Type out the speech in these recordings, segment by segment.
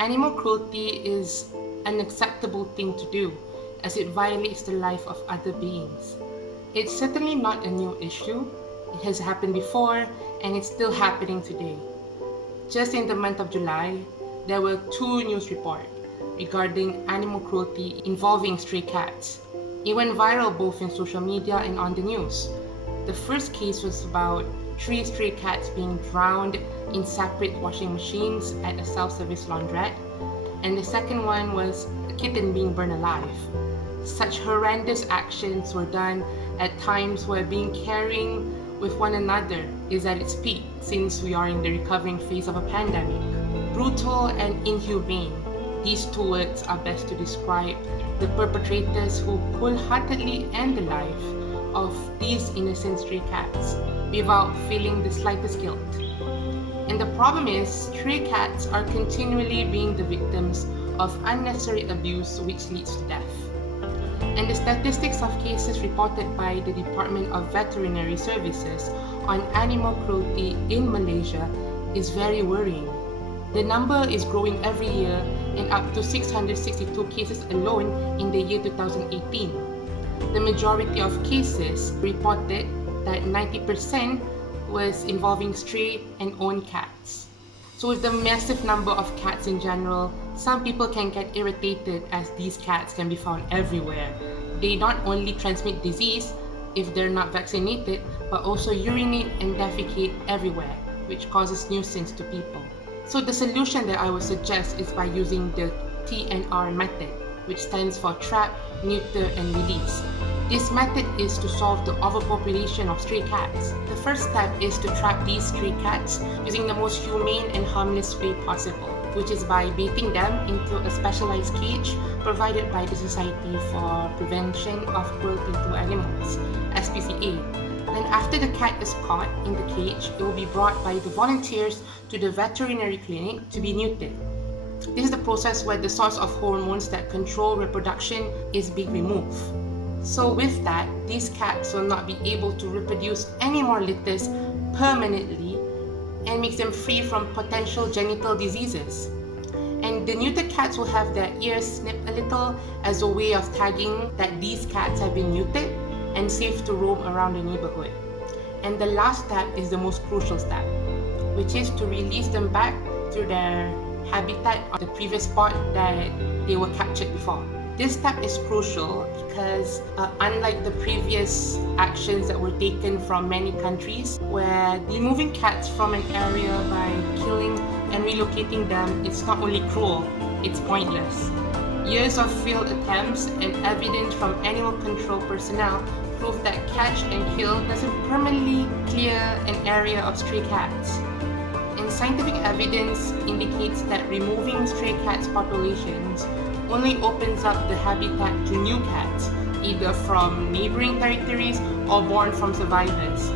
Animal cruelty is an acceptable thing to do, as it violates the life of other beings. It's certainly not a new issue. It has happened before, and it's still happening today. Just in the month of July, there were 2 news reports regarding animal cruelty involving stray cats. It went viral both in social media and on the news. The first case was about 3 stray cats being drowned in separate washing machines at a self-service laundrette, and the second one was a kitten being burned alive. Such horrendous actions were done at times where being caring with one another is at its peak, since we are in the recovering phase of a pandemic. Brutal and inhumane, these 2 words are best to describe the perpetrators who wholeheartedly end the life of these innocent stray cats without feeling the slightest guilt. And the problem is, stray cats are continually being the victims of unnecessary abuse, which leads to death. And the statistics of cases reported by the Department of Veterinary Services on animal cruelty in Malaysia is very worrying. The number is growing every year, and up to 662 cases alone in the year 2018. The majority of cases reported that 90% was involving stray and owned cats. So with the massive number of cats in general, some people can get irritated as these cats can be found everywhere. They not only transmit disease if they're not vaccinated, but also urinate and defecate everywhere, which causes nuisance to people. So the solution that I would suggest is by using the TNR method, which stands for trap, neuter, and release. This method is to solve the overpopulation of stray cats. The first step is to trap these stray cats using the most humane and harmless way possible, which is by baiting them into a specialized cage provided by the Society for Prevention of Cruelty to Animals, SPCA. Then after the cat is caught in the cage, it will be brought by the volunteers to the veterinary clinic to be neutered. This is the process where the source of hormones that control reproduction is being removed. So with that, these cats will not be able to reproduce any more litters permanently and makes them free from potential genital diseases. And the neutered cats will have their ears snipped a little as a way of tagging that these cats have been neutered and safe to roam around the neighborhood. And the last step is the most crucial step, which is to release them back to their habitat or the previous spot that they were captured before. This step is crucial because unlike the previous actions that were taken from many countries, where removing cats from an area by killing and relocating them is not only cruel, it's pointless. Years of failed attempts and evidence from animal control personnel prove that catch and kill doesn't permanently clear an area of stray cats. And scientific evidence indicates that removing stray cats populations only opens up the habitat to new cats, either from neighboring territories or born from survivors.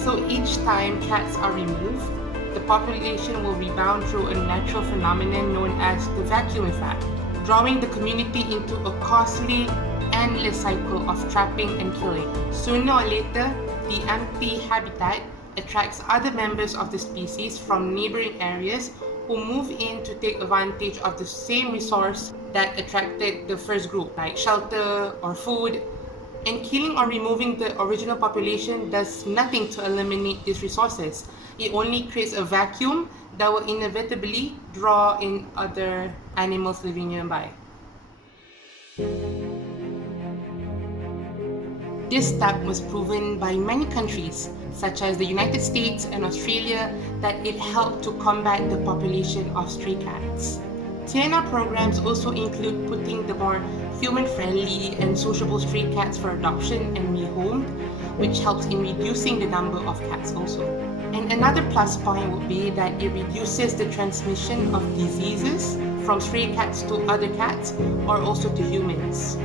So each time cats are removed, the population will rebound through a natural phenomenon known as the vacuum effect, drawing the community into a costly, endless cycle of trapping and killing. Sooner or later, the empty habitat attracts other members of the species from neighboring areas who move in to take advantage of the same resource that attracted the first group, like shelter or food. And killing or removing the original population does nothing to eliminate these resources. It only creates a vacuum that will inevitably draw in other animals living nearby. This step was proven by many countries, such as the United States and Australia, that it helped to combat the population of stray cats. TNR programs also include putting the more human-friendly and sociable stray cats for adoption and rehomed, which helps in reducing the number of cats also. And another plus point would be that it reduces the transmission of diseases from stray cats to other cats or also to humans.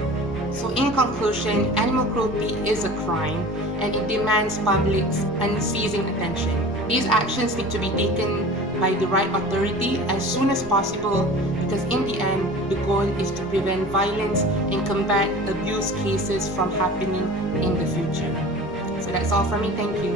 So in conclusion, animal cruelty is a crime and it demands public's unceasing attention. These actions need to be taken by the right authority as soon as possible, because in the end, the goal is to prevent violence and combat abuse cases from happening in the future. So that's all from me. Thank you.